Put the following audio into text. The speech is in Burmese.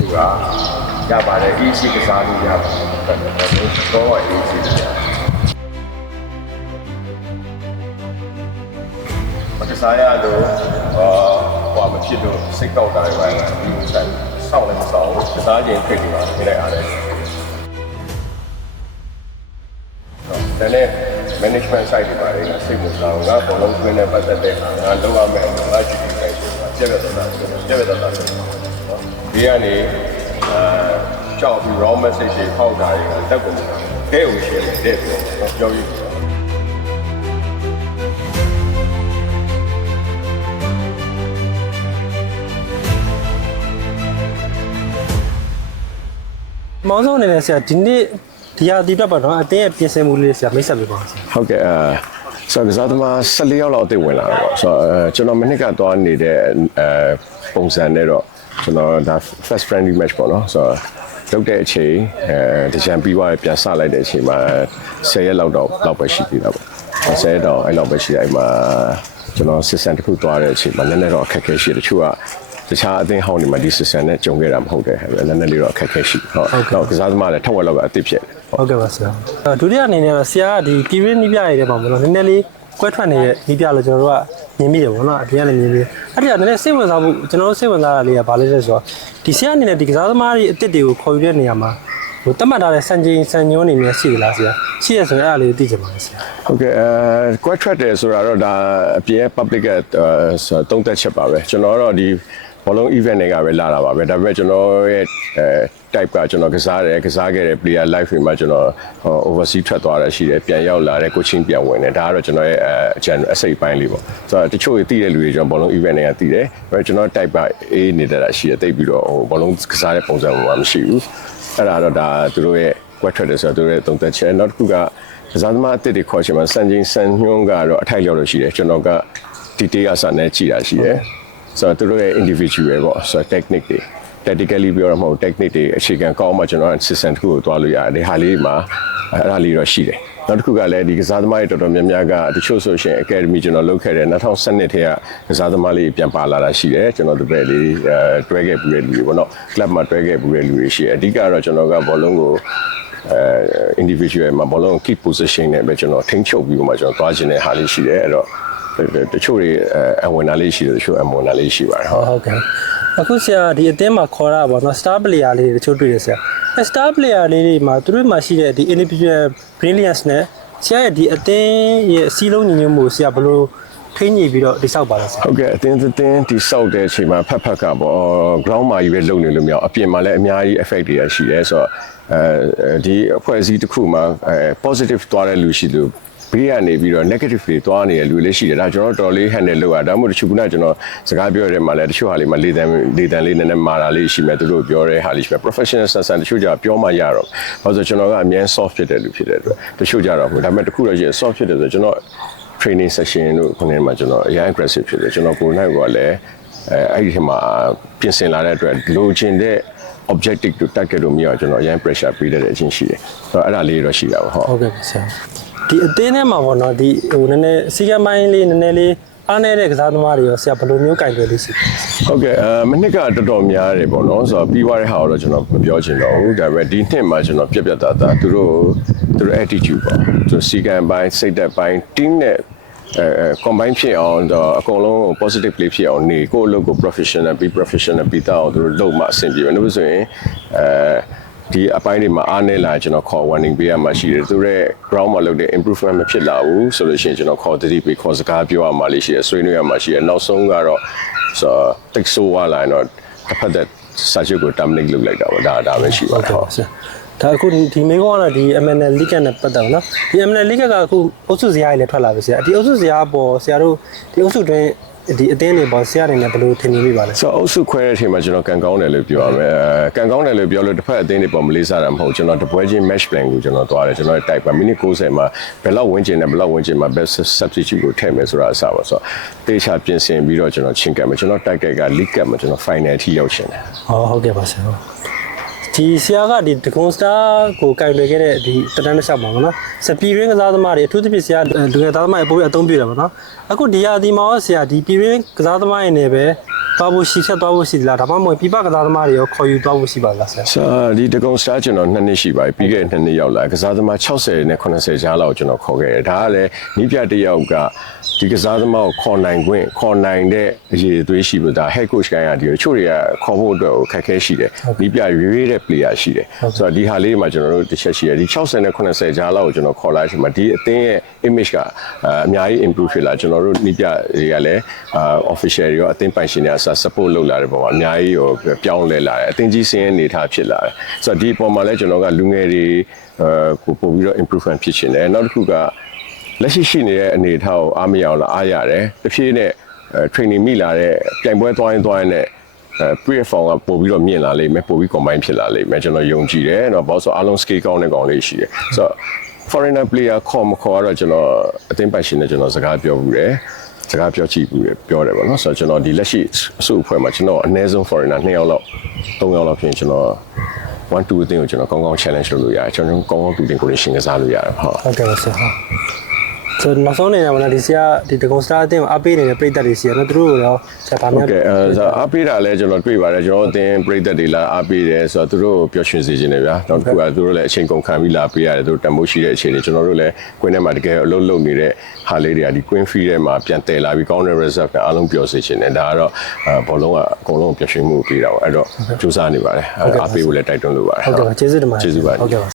သူကရပါတယ် easy ကစားလို့ရပါတယ်တော့ easy တယ်မကစားရလို့အာဟိုမဖြစ်လို့စိတ်ကောက်တာတွေပါဒီလိုဆက်စောင့်လည်းမစောင့်ဘူးကစားခြင်းဖြစ်နေပါဒီလိုက်အားလည်းဒါနဲ့ management side တွေပါတယ်ကစိတ်ဝင်စားအောင်ငါဘောလုံးသွင်းတဲ့ပတ်သက်တဲ့ငါလုပ်ရမယ်ငါကြည့်နေတယ်ဆိုတာကြက်ရတော့တာကြက်ရတော့တာဆိုတော့ ဒီကနေအာကြောက်ပြီး raw message တွေဖောက်တာတွေကတက်ကုန်တယ်တဲ့ဦးရှင်းတယ်တဲ့ပြောပြောရည်မောင်ဆုံးအနေနဲ့ဆရာဒီနေ့ဒီဟာဒီပြတ်ပါတော့အတင်းရဲ့ပြင်ဆင်မှုလေးဆရာမိတ်ဆက်ပေးပါဦးဆရာဟုတ်ကဲ့အဲဆိုတော့ကစားသမား14ယောက်လောက်အသိဝင်လာတော့ပေါ့ဆိုတော့အဲကျွန်တော်မနစ်ကသွားနေတဲ့အဲပုံစံနဲ့တော့ ကျွန်တော်ဒါ first friendly match ပေါ့နော်ဆိုတော့လုပ်တဲ့အချိန်အဲတကြံပြီးသွားပြန်စလိုက်တဲ့အချိန်မှာ10ရက်လောက်တော့လောက်ပဲရှိသေးတာပေါ့10ရက်တော့အဲ့လောက်ပဲရှိတယ်အဲ့မှာကျွန်တော် system တစ်ခုသွားတဲ့အချိန်မှာနည်းနည်းတော့အခက်အခဲရှိတယ်တချို့ကတခြားအသင်းဟောင်းတွေမှာဒီ system နဲ့ကြုံခဲ့တာမဟုတ်တဲ့ဟဲ့နည်းနည်းလေးတော့အခက်အခဲရှိဟုတ်တော့ကစားသမားလည်းထက်ဝက်လောက်ကအသစ်ဖြစ်တယ်ဟုတ်ကဲ့ပါဆရာအဲဒုတိယအနေနဲ့တော့ဆရာကဒီကီရင်းနီးပြရတဲ့ပုံမလို့နည်းနည်းလေးကွဲထွက်နေတဲ့နီးပြလို့ကျွန်တော်တို့က မြင်မိတယ်ပေါ့နော်အပြင်ကနေမြင်ပြီးအဲ့ဒီကနည်းနည်းစိတ်ဝင်စားဖို့ကျွန်တော်တို့စိတ်ဝင်စားတာလေးကဘာလဲလဲဆိုတော့ဒီဆရာအနေနဲ့ဒီကစားသမားတွေအစ်စ်တွေကိုခေါ်ယူတဲ့နေရာမှာဟိုတတ်မှတ်ထားတဲ့စံချိန်စံညွှန်းတွေများရှိသလားဆရာရှိရဆိုရင်အဲ့ဒါလေးသိချင်ပါတယ်ဆရာဟုတ်ကဲ့အဲ quad track တယ်ဆိုတာတော့ဒါအပြင် public ကတုံးသက်ချက်ပါပဲကျွန်တော်တော့ဒီဘောလုံး event တွေကပဲလာတာပါပဲဒါပေမဲ့ကျွန်တော်ရဲ့အဲ type ကကျွန်တော်ကစားတယ်ကစားခဲ့တဲ့ player life တွေမှာကျွန်တော် overseas ထွက်သွားတာရှိတယ်ပြန်ရောက်လာတဲ့ coaching ပြန်ဝင်တယ်ဒါကတော့ကျွန်တော်ရဲ့အကျန်အစိတ်ပိုင်းလေးပေါ့ဆိုတော့တချို့တွေသိတဲ့လူတွေကျွန်တော်ဘောလုံး event တွေကသိတယ်ဒါပေမဲ့ကျွန်တော် type ကအေးနေတာရှိတယ်တိတ်ပြီးတော့ဟိုဘောလုံးကစားတဲ့ပုံစံမှာမရှိဘူးအဲ့ဒါတော့ဒါသူတို့ရဲ့ quad track တယ်ဆိုတော့သူတို့ရဲ့တုံးသက်ချက်နောက်တစ်ခုကကစားသမားအစ်စ်တွေခေါ်ချင်မှာစံချိန်စံညွှန်းကတော့အထိုက်လျောက်လို့ရှိတယ်ကျွန်တော်ကဒီတေးအစနဲ့ကြည်တာရှိတယ်ဆိုတော့သူတို့ရဲ့ individual ပေါ့ဆိုတော့ technique တွေ tactically ပြောရမှာမဟုတ် technique တွေအခြေခံကောင်းမှကျွန်တော် assistant တစ်ခုကိုတွားလို့ရတယ်ဒီဟာလေးမှာအဲ့ဒါလေးတော့ရှိတယ်နောက်တစ်ခုကလည်းဒီကစားသမားတွေတော်တော်များများကတချို့ဆိုရှင် academy ကျွန်တော်လုပ်ခဲ့တယ်2012ထဲကကစားသမားလေးပြန်ပါလာတာရှိတယ်ကျွန်တော်တပည့်လေးအဲတွဲခဲ့ပြီးတဲ့လူတွေပေါ့နော် club မှာတွဲခဲ့ပြီးတဲ့လူတွေရှိတယ်အဓိကတော့ကျွန်တော်ကဘောလုံးကိုအဲ individual မှာဘောလုံး keep position နဲ့ပဲကျွန်တော်ထိန်းချုပ်ပြီးတော့မှကျွန်တော်သွားခြင်းတဲ့ဟာလေးရှိတယ်အဲ့တော့တချို့တွေအဝင်တာလေးရှိတယ်တချို့အဝင်တာလေးရှိပါတယ်ဟုတ်ဟုတ်ကဲ့ အခုဆရာဒီအသင်းမှာခေါ်တာပေါ့နော် star player လေးတွေတချို့တွေ့တယ်ဆရာအဲ star player လေးတွေမှာသူတို့မှာရှိတဲ့ဒီ individual brilliance နဲ့ဆရာရဲ့ဒီအသင်းရဲ့အစည်းလုံးညီညွတ်မှုကိုဆရာဘယ်လိုထိန်းညှိပြီးတော့တိစောက်ပါလဲဆရာဟုတ်ကဲ့အတင်းအတင်းဒီစောက်တဲ့အချိန်မှာဖက်ဖက်ကပေါ့ ground မှာကြီးပဲလုံနေလို့မရအောင်အပြင်မှာလည်းအများကြီး effect တွေရရှိတယ်ဆိုတော့အဲဒီအဖွဲ့အစည်းတစ်ခုမှာအဲ positive သွားတဲ့လူရှိလို့ ဘေးကနေပြီးတော့ negative တွေတွားနေတဲ့လူလည်းရှိတယ်ဒါကျွန်တော်တော်လေး handle လုပ်ရဒါမှမဟုတ်တချို့ကကျွန်တော်စကားပြောရတဲ့မှာလည်းတချို့ဟာလေးမှာလေတံလေတံလေးနည်းနည်းမာတာလေးရှိမယ်သူတို့ပြောတဲ့ဟာလေးရှိမယ် professional ဆန်ဆန်တချို့ကြပြောမှရတော့ဘာလို့ဆိုကျွန်တော်ကအမြဲ soft ဖြစ်တဲ့လူဖြစ်တဲ့အတွက်တချို့ကြတော့ဘူးဒါပေမဲ့တခုတော့ရှိရင် soft ဖြစ်တယ်ဆိုကျွန်တော် training session တို့ခုနကမှကျွန်တော်အရင် aggressive ဖြစ်တယ်ကျွန်တော်ကိုယ်နိုင်ကလည်းအဲအဲ့ဒီမှာပြင်ဆင်လာတဲ့အတွက်လိုချင်တဲ့ objective တို့ target တို့မြင်အောင်ကျွန်တော်အရင် pressure ပေးတဲ့အချင်းရှိတယ်ဆိုတော့အဲ့ဒါလေးတော့ရှိတာပေါ့ဟုတ်ဟုတ်ကဲ့ပါဆရာ ဒီအသင်းထဲမှာပေါ့နော်ဒီဟိုနည်းနည်းစီကံပိုင်းလေးနည်းနည်းလေးအားနေတဲ့ကစားသမားတွေရောဆရာဘယ်လိုမျိုးကင်တွယ်လေးရှိလဲဟုတ်ကဲ့အဲမနစ်ကတော်တော်များတယ်ပေါ့နော်ဆိုတော့ပြီးသွားတဲ့ဟာကိုတော့ကျွန်တော်မပြောချင်တော့ဘူးဒါပေမဲ့ဒီနှစ်မှာကျွန်တော်ပြက်ပြက်သားသားသူတို့သူတို့ attitude ပေါ့သူတို့စီကံပိုင်းစိတ်သက်ပိုင်း team နဲ့အဲအဲ combine ဖြစ်အောင်တော့အကုန်လုံး positive play ဖြစ်အောင်နေကိုယ့်အလုပ်ကို professional be professional ပြီးတော့သူတို့လုပ်မှအဆင်ပြေမယ်လို့ဆိုရင်အဲ ဒီအပိုင်းတွေမှာအားနည်းလာကျွန်တော်ခေါ် warning ပေးရမှာရှိတယ်သူတို့ရဲ့ ground မှာလုပ်တဲ့ improvement မဖြစ်လာဘူးဆိုလို့ရှိရင်ကျွန်တော်ခေါ်တတိပေးခေါ်စကားပြောရမှာလေးရှိတယ်ဆွေးနွေးရမှာရှိတယ်နောက်ဆုံးကတော့ဆိုတိတ်ဆိုးသွားလာရင်တော့တစ်ဖက်သက်စာချုပ်ကို terminate လုပ်လိုက်တာပေါ့ဒါဒါပဲရှိပါဟုတ်တယ်ကဲ့ဟုတ်ပါဆရာဒါအခုဒီမေကောကတော့ဒီ MNL League နဲ့ပတ်သက်ပါနော်ဒီ MNL League ကအခုအုပ်စုဇယားကြီးလည်းထွက်လာပြီဆရာဒီအုပ်စုဇယားပေါ်ဆရာတို့ဒီအုပ်စုတွင်း ဒီအသင်းတွေပေါ်ဆရာတွေနဲ့ဘယ်လိုထင်နေမိပါလဲဆိုတော့အုပ်စုခွဲတဲ့အချိန်မှာကျွန်တော်ကန်ကောင်းတယ်လို့ပြောရမယ်အဲကန်ကောင်းတယ်လို့ပြောလို့တစ်ဖက်အသင်းတွေပေါ်မလေးစားတာမဟုတ်ကျွန်တော်တပွဲချင်း match plan ကိုကျွန်တော်သွားတယ်ကျွန်တော်ရဲ့ type ပါမိနစ်60မှာဘယ်လောက်ဝန်းကျင်နဲ့ဘယ်လောက်ဝန်းကျင်မှာ best substitute ကိုထည့်မယ်ဆိုတာအစားပါဆိုတော့တေချာပြင်ဆင်ပြီးတော့ကျွန်တော်ချင်းကပ်မယ်ကျွန်တော် type က league cup မှာကျွန်တော် final အထိရောက်ရှင်တယ်ဟောဟုတ်ကဲ့ပါဆရာ ဒီဆရာကဒီဒဂွန်စတာကိုကင်လွယ်ခဲ့တဲ့ဒီတတန်းတစ်လျှောက်ပါမနော်စပီရင်းကစားသမားတွေအထူးသဖြင့်ဆရာလူငယ်သားသမားတွေပိုပြီးအသုံးပြုတယ်ပါနော်အခုဒီရာဒီမှာရောဆရာဒီပြည်ရင်းကစားသမားတွေနဲ့ပဲ သွားဖို့ရှိချက်သွားဖို့ရှိသလားဒါမှမဟုတ်ပြပကစားသမားတွေရောခေါ်ယူသွားဖို့ရှိပါလားဆရာစာဒီတကုံစတာကျွန်တော်နှစ်နှစ်ရှိပါပြီပြီးခဲ့တဲ့နှစ်နှစ်ရောက်လာကစားသမား60နဲ့80ကြားလောက်ကျွန်တော်ခေါ်ခဲ့တယ်ဒါကလည်းနီးပြတစ်ယောက်ကဒီကစားသမားကိုခေါ်နိုင်ခွင့်ခေါ်နိုင်တဲ့အရေးအသွေးရှိလို့ဒါ head coach ကိုင်းရတယ်ချို့တွေကခေါ်ဖို့အတွက်ကိုခက်ခဲရှိတယ်နီးပြရွေးရွေးတဲ့ player ရှိတယ်ဆိုတော့ဒီဟာလေးမှာကျွန်တော်တို့တစ်ချက်ရှိတယ်ဒီ60နဲ့80ကြားလောက်ကိုကျွန်တော်ခေါ်လာချိန်မှာဒီအသင်းရဲ့ image ကအအများကြီး improve ဖြစ်လာကျွန်တော်တို့နီးပြတွေကလည်းအာ official တွေရောအသင်းပိုင်ရှင်တွေက support လုပ်လာတဲ့ပုံမှာအများကြီးဟိုပြောင်းလဲလာတယ်အသင်းကြီးစင်းအနေထားဖြစ်လာတယ်ဆိုတော့ဒီအပေါ်မှာလည်းကျွန်တော်ကလူငယ်တွေအဲကိုပို့ပြီးတော့ improvement ဖြစ်ရှင်တယ်နောက်တစ်ခုကလက်ရှိရှိနေတဲ့အနေအထားကိုအားမရအောင်လားအားရတယ်တစ်ဖြည်းနဲ့အဲ training မိလာတဲ့ပြိုင်ပွဲသွားရင်သွားရင်လည်းအဲ platform ကပို့ပြီးတော့မြင့်လာလိမ့်မယ်ပို့ပြီး combine ဖြစ်လာလိမ့်မယ်ကျွန်တော်ယုံကြည်တယ်เนาะဘာလို့ဆိုအားလုံး scale ကောင်းတဲ့ကောင်လေးရှိတယ်ဆိုတော့ foreigner player ခေါ်မခေါ်တော့ကျွန်တော်အသင်းပိုင်ရှင်နဲ့ကျွန်တော်စကားပြောဘူးတယ် စကားပြောကြည့်ဘူးတယ်ပြောတယ်ပေါ့နော်ဆိုတော့ကျွန်တော်ဒီလက်ရှိအစုအဖွဲ့မှာကျွန်တော်အနည်းဆုံး foreigner 2ယောက်လောက်3ယောက်လောက်ဖြစ်ရင်ကျွန်တော်1 2အသင်းကိုကျွန်တော်ကောင်းကောင်း challenge လုပ်လို့ရတယ်ကျွန်တော်ကောင်းကောင်းတူတင် coordination ကစားလို့ရတယ်ဟုတ်ဟုတ်ကဲ့ပါဆရာဟုတ် ဆိုတော့နောက်ဆုံးနေရမှာဒီဆရာဒီဒဂုံစတာအတင်းကိုအားပေးနေတဲ့ပြည်သက်တွေရှိရနော်သူတို့ကတော့ဆရာဗာများဟုတ်ကဲ့ဆိုတော့အားပေးတာလဲကျွန်တော်တွေ့ပါတယ်ကျွန်တော်အတင်းပြည်သက်တွေလာအားပေးတယ်ဆိုတော့သူတို့ပျော်ရွှင်စေခြင်းတယ်ဗျာနောက်တစ်ခုကသူတို့လည်းအချိန်ကုန်ခံပြီးလာပေးရတယ်သူတို့တန်ဖိုးရှိတဲ့အခြေအနေကျွန်တော်တို့လည်းကွင်းထဲမှာတကယ်အလုပ်လုပ်နေတဲ့ဟာလေးတွေကဒီ queen fee ထဲမှာပြန်တည်လာပြီးကောင်းတဲ့ result ကအားလုံးပျော်စေခြင်းတယ်ဒါကတော့ဘောလုံးကအကုန်လုံးပျော်ရွှင်မှုပေးတာပေါ့အဲ့တော့စူးစမ်းနေပါတယ်အားပေးဖို့လည်းတိုက်တွန်းလိုပါတယ်ဟုတ်ကဲ့ကျေးဇူးတင်ပါတယ်ကျေးဇူးပါဟုတ်ကဲ့